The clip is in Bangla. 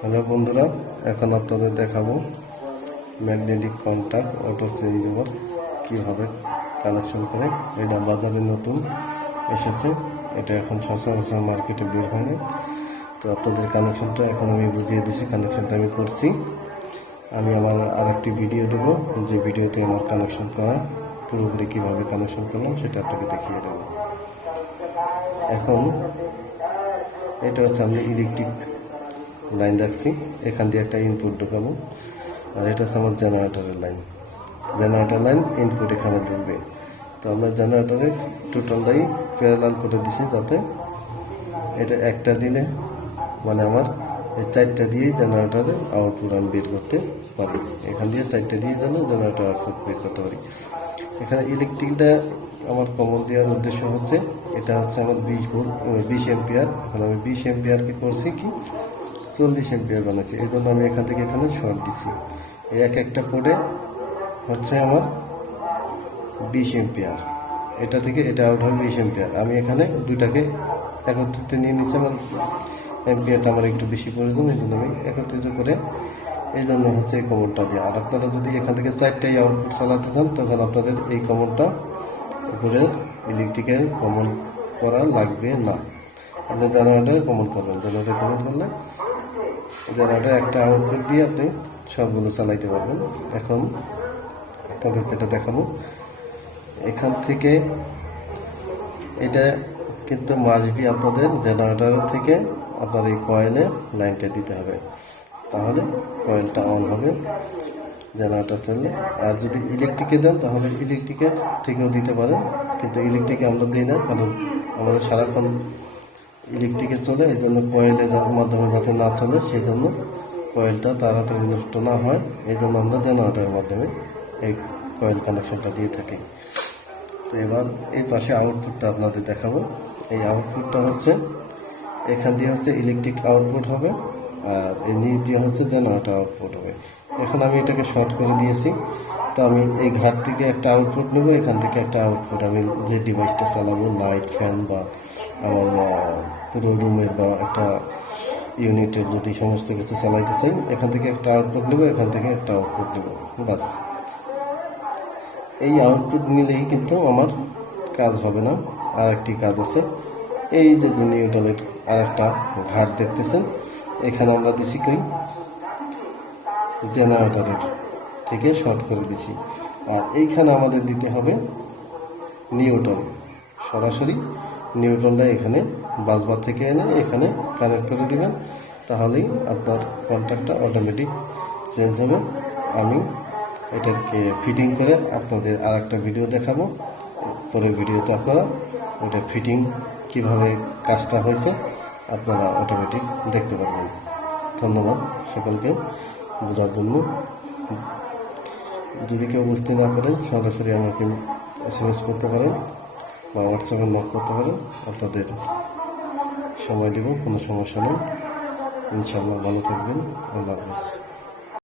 হ্যালো বন্ধুরা, এখন আপনাদের দেখাবো magnetic contact auto change over কীভাবে কানেকশন করে। এটা বাজারে নতুন এসেছে, এটা এখন সচরাচর মার্কেটে বের হয় না। তো আপনাদের কানেকশনটা এখন আমি বুঝিয়ে দিচ্ছি। কানেকশনটা আমি করছি, আমি আমার আরেকটি ভিডিও দেবো, যে ভিডিওতে আমার কানেকশন করা পুরোপুরি কীভাবে কানেকশন করলাম সেটা আপনাকে দেখিয়ে দেবো। এখন এটা হচ্ছে আমি ইলেকট্রিক লাইন রাখছি, এখান দিয়ে একটা ইনপুট ঢোকাবো, আর এটা হচ্ছে আমার জেনারেটরের লাইন। জেনারেটর লাইন ইনপুট এখানে ঢুকবে। তো আমরা জেনারেটরের টোটালটাই প্যারালাল করে দিছি, যাতে এটা একটা দিলে মানে আমার এই চারটা দিয়েই জেনারেটরের আউটপুট আমি বের করতে পারি। এখান দিয়ে চারটা দিয়ে যেন জেনারেটর আউটপুট বের করতে পারি। এখানে ইলেকট্রিকটা আমার কমন দেওয়ার উদ্দেশ্য হচ্ছে, এটা হচ্ছে আমার 20 এম্পিয়ার। এখন আমি 20 এম্পিয়ারকে করছি কি 40 এম্পিয়ার বানাচ্ছি, এই জন্য আমি এখান থেকে এখানে শর্ট দিছি। এই একটা কোডে হচ্ছে আমার 20 এম্পিয়ার, এটা থেকে এটা আউট হবে 20 এম্পিয়ার। আমি এখানে দুইটাকে একত্রিত নিয়ে নিচ্ছি, আমার এম্পিয়ারটা আমার একটু বেশি প্রয়োজন, এই জন্য আমি একত্রিত করে এই জন্য হচ্ছে এই কমনটা দিয়ে। আর আপনারা যদি এখান থেকে চারটাই আউটপুট চালাতে চান, তখন আপনাদের এই কমনটা উপরে ইলেকট্রিক্যাল কমন করা লাগবে না। আপনি জেনারেটর কমন করবেন, জেনারেটর কমন করলে জেনারেটর একটা আউটপুট দিয়ে আপনি সবগুলো চালাইতে পারবেন। এখন আপনাদের যেটা দেখাবো, এখান থেকে এটা কিন্তু মাসবি আপনাদের জেনারেটর থেকে আপনার এই কয়েলে লাইনটা দিতে হবে, তাহলে কয়েলটা অন হবে, জেনারেটর চললে। আর যদি ইলেকট্রিকে দেন তাহলে ইলেকট্রিকের থেকেও দিতে পারেন, কিন্তু ইলেকট্রিকে আমরা দিই না, কারণ আমাদের সারাক্ষণ ইলেকট্রিকে চলে, এই জন্য কয়েলে মাধ্যমে যাতে না চলে, সেই জন্য কয়েলটা তাড়াতাড়ি নষ্ট না হয়, এই জন্য আমরা জেনারেটরের মাধ্যমে এই কয়েল কানেকশনটা দিয়ে থাকি। তো এবার এই পাশে আউটপুটটা আপনাদের দেখাবো। এই আউটপুটটা হচ্ছে এখান দিয়ে হচ্ছে ইলেকট্রিক আউটপুট হবে, আর এই নিচ দিয়ে হচ্ছে জেনারেটর আউটপুট হবে। এখন আমি এটাকে শর্ট করে দিয়েছি, তো আমি এই ঘাট থেকে একটা আউটপুট নেব, এখান থেকে একটা আউটপুট আমি যে ডিভাইসটা চালাবো, লাইট, ফ্যান বা আমার পুরো রুমের বা একটা ইউনিটের যদি সমস্ত কিছু চালাইতে চাই, এখান থেকে একটা আউটপুট নেব, এখান থেকে একটা আউটপুট নেব, বাস। এই আউটপুট নিলেই কিন্তু আমার কাজ হবে না, আর একটি কাজ আছে। এই যে নিউট্রালের আর একটা ঘাট দেখতেছেন, এখানে আমরা দিছি কি জেনারেটরের থেকে শর্ট করে দিছি, আর এইখানে আমাদের দিতে হবে নিউট্রাল। সরাসরি নিউট্রালটা এখানে বাসবার থেকে এনে এখানে কানেক্ট করে দিবেন, তাহলেই আপনার কন্ট্যাক্টটা অটোমেটিক চেঞ্জ হবে। আমি এটাকে ফিটিং করে আপনাদের আর একটা ভিডিও দেখাবো, পরের ভিডিওতে আপনারা ওটা ফিটিং কিভাবে কাজটা হয়েছে আপনারা অটোমেটিক দেখতে পারবেন। ধন্যবাদ সকলকে বোঝার জন্য। যদি কেউ বুঝতে না পারেন, সরাসরি আমাকে SMS করতে পারেন বা হোয়াটসঅ্যাপে নক করতে পারেন, আপনাদের সময় দেব, কোনো সমস্যা নেই। ইনশাআল্লাহ ভালো থাকবেন। আল্লাহ হাফেজ।